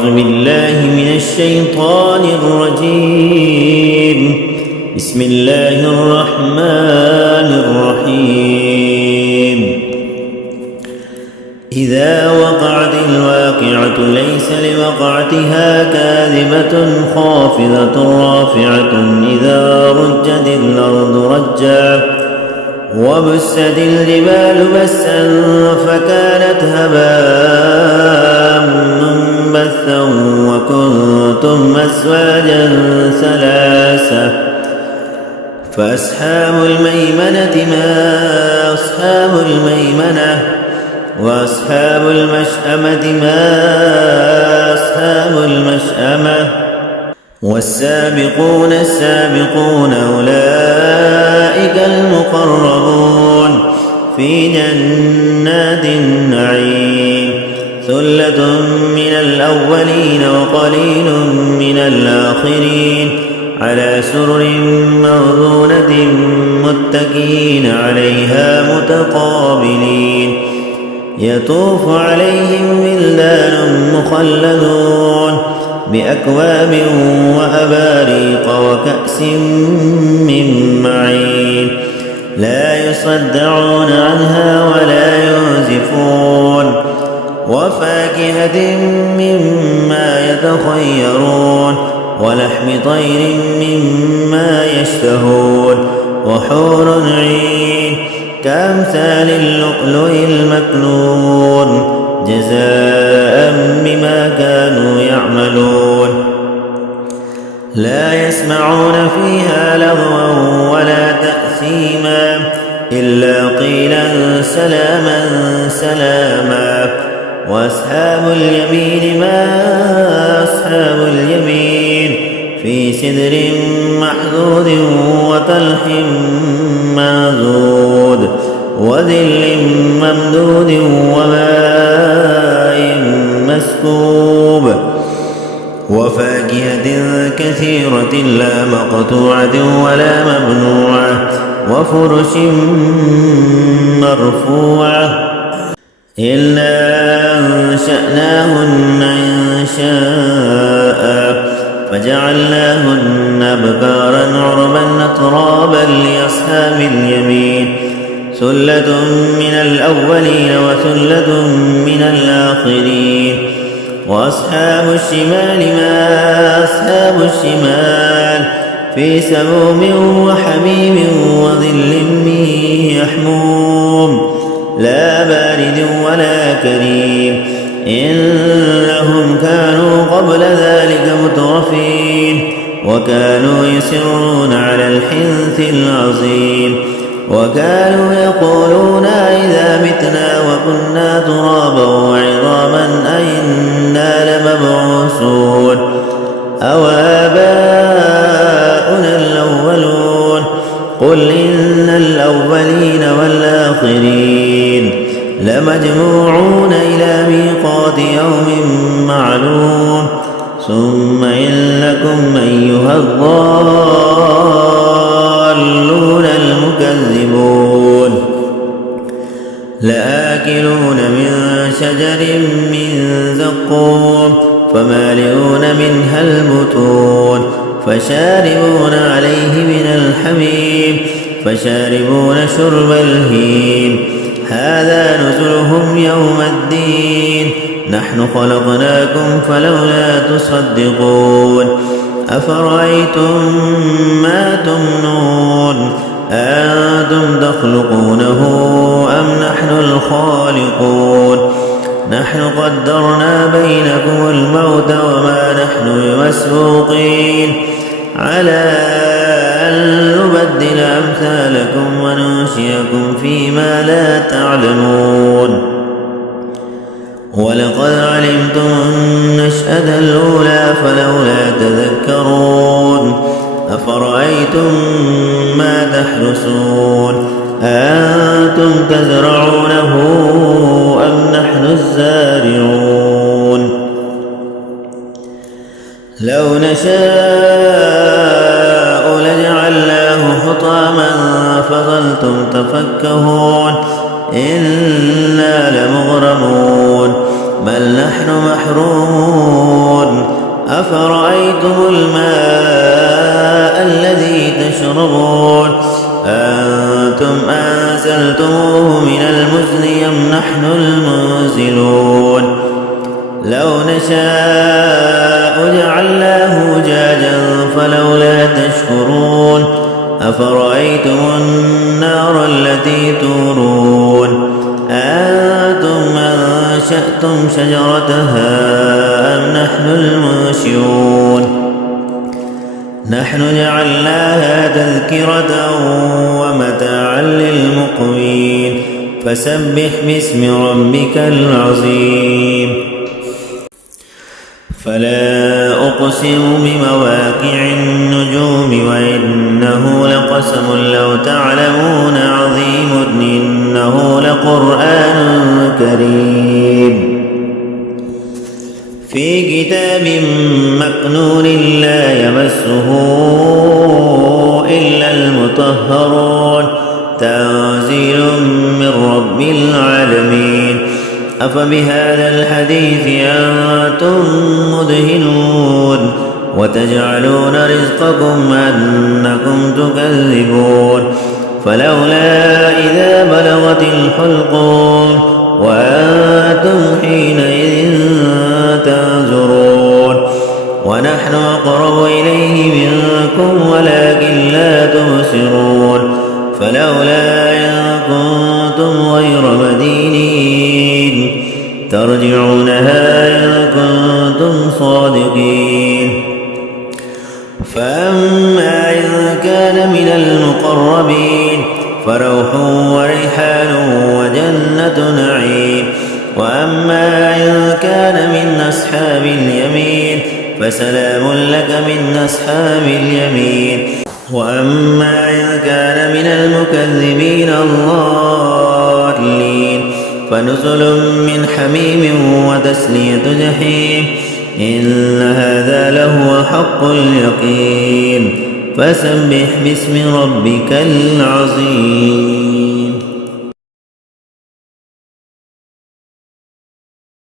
أعوذ بالله من الشيطان الرجيم. بسم الله الرحمن الرحيم. إذا وقعت الواقعة ليس لوقعتها كاذبة خافضة رافعة إذا رجت الأرض رجا وبست الجبال بسا فكانت هباء منبثا وكنتم أزواجا ثلاثة فأصحاب الميمنة ما أصحاب الميمنة وأصحاب المشأمة ما أصحاب المشأمة والسابقون السابقون أولئك المقربون في جنات النعيم. ثلة من الأولين وقليل من الآخرين على سرر موضونة متكئين عليها متقابلين يطوف عليهم ولدان مخلدون بأكواب وأباريق وكأس من معين لا يصدعون عنها ولا ينزفون وفاكهة مما يتخيرون ولحم طير مما يشتهون وحور عين كأمثال اللؤلؤ المكنون جزاء بما كانوا يعملون. لا يسمعون فيها لغوا ولا تأثيما إلا قيلا سلاما سلاما. وأصحاب اليمين ما أصحاب اليمين في سدر محضود وطلح منضود وذل ممدود وماء مسكوب وفاكهة كثيرة لا مقطوعة ولا ممنوعة وفرش مرفوعة إلا أنشأناهن إنشاء فجعلناهن أبكارا عربا أترابا لأصحاب اليمين. ثلة من الأولين وثلة من الآخرين. وأصحاب الشمال ما أصحاب الشمال في سموم وحميم وظل من يحموم لا بارد ولا كريم إنهم كانوا قبل ذلك مترفين وكانوا يصرون على الحنث العظيم وكانوا يقولون إذا متنا وكنا ترابا وعظاما أئنا لمبعوثون أو آباؤنا الأولون قل إن الأولين والآخرين لمجموعون إلى ميقات يوم معلوم ثم إنكم أيها الضالون المكذبون لآكلون من شجر من زقوم فمالئون منها البطون فشاربون عليه من الحميم فشاربون شرب الهيم هذا نزلهم يوم الدين نحن خلقناكم فلولا تصدقون أفرأيتم ما تمنون أنتم تخلقونه أم نحن الخالقون نحن قدرنا بينكم الموت وما نحن بمسبوقين على أن نبدل أمثالكم وننشئكم فيما لا تعلمون ولقد علمتم النشأة الأولى فلولا تذكرون أفرأيتم ما تحرسون أنتم تزرعونه أم نحن الزارعون لو نشاء لجعلناه حطاما فظلتم تفكهون إنا لمغرمون بل نحن محرومون أفرأيتم الماء الذي تشربون أنتم أنزلتموه من المزن أم نحن المنزلون لو نشاء جعلناه أجاجا فلولا تشكرون أفرأيتم النار التي تورون أنتم أنشأتم شجرتها أم نحن المنشئون نحن جعلناها تذكرة ومتاعا للمقوين فسبح باسم ربك العظيم فلا أقسم بمواقع النجوم وإنه لقسم لو تعلمون عظيم إنه لقرآن كريم في كتاب مكنون لا يمسه إلا المطهرون تنزيل من رب العالمين أفبهذا الحديث أنتم مدهنون وتجعلون رزقكم أنكم تكذبون فلولا إذا بلغت الحلقوم وأنتم حينئذ تنظرون ونحن أقرب إليه منكم ولكن لا تبصرون فلولا إن كنتم غير مدينين ترجعونها إن كنتم صادقين فأما إن كان من المقربين فروح وريحان وجنة نعيم وأما إن كان من أصحاب اليمين فسلام لك من أصحاب اليمين وأما إن كان من المكذبين الضالين فنزل من حميم وتسلية جحيم إن هذا لهو حق اليقين فسبح باسم ربك العظيم